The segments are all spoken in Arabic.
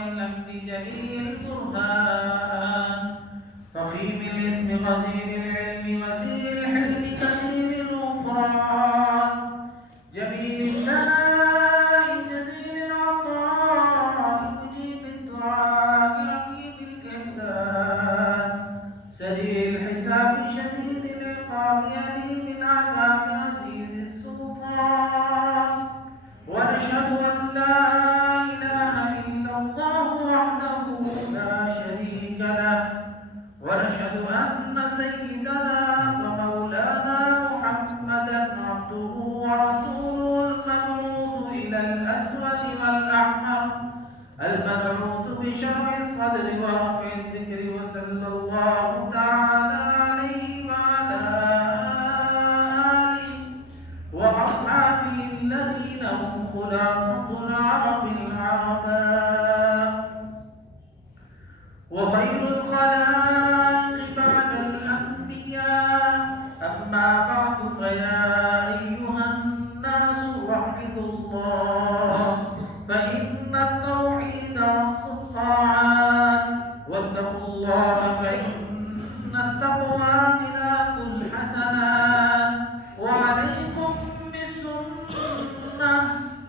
اللمن جليل البرهان فخيم الاسم غزير العلم وزير الحلم كثير الغفران جميل الثناء جزيل العطاء مجيب الدعاء رقيب الإحسان سريع الحساب شديد العقاب أليم العذاب عزيز السلطان ونشهد أن لا ونشهد أن سيدنا ومولانا محمدا عبده ورسوله المبعوث إلى الأسود والأحمر المبعوث بشرع الصدر ورفع الذكر وصلى الله تعالى عليه وعلى آله وأصحابه الذين هم خلاصة العرب العرباء وخير الخلائق بعد الأنبياء أما بعد فيا أيها الناس وحدوا الله فإن التوحيد رأس الطاعات واتقوا الله فإن التقوى ملاك الحسنات وعليكم بالسنة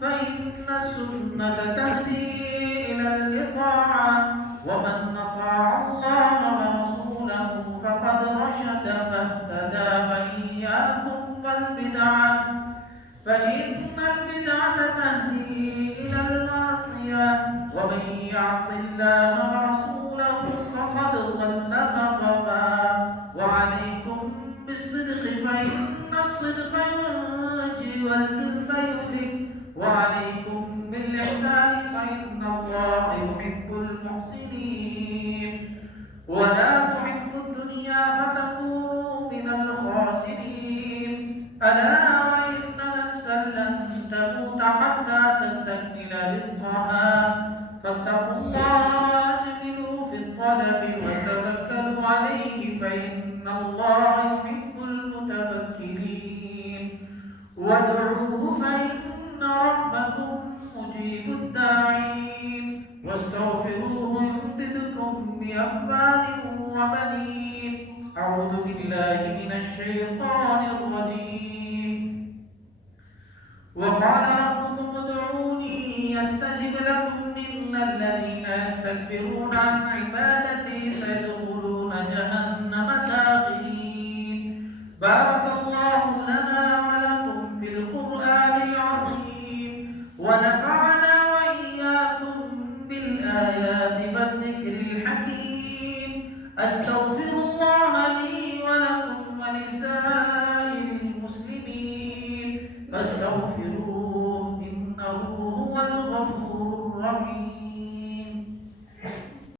فإن السنة تهدي إلى الإطاعة ومن أطاع الله ورسوله فقد رشد فاهتدى فإياكم والبدعة فإن البدعة تهدي إلى المعصية ومن يعص الله ورسوله فقد ضل فغوى وعليكم بالصدق فإن الصدق ينجي والكذب يهلك وعليكم بالإحسان فإن الله يحب المحسنين ولا تحبوا الدنيا فتكونوا من الخاسرين ألا وإن نفسا لن تموت حتى تستكمل رزقها فاتقوا الله وأجملوا في الطلب وتوكلوا عليه فإن الله يحب المتوكلين وادعوه فإن ربكم مجيب الداعين واستغفروه يمددكم بأموال وبنين أعوذ بالله من الشيطان الرجيم وقال ربكم ادعوني يستجب لكم إن الذين يستكبرون عن عبادتي سيدخلون جهنم داخرين بارك الله لنا ولكم في القرآن العظيم ونفعنا وإياكم بالآيات والذكر الحكيم أستغفر الله لي ولكم ولسائر المسلمين فاستغفروه إنه هو الغفور الرحيم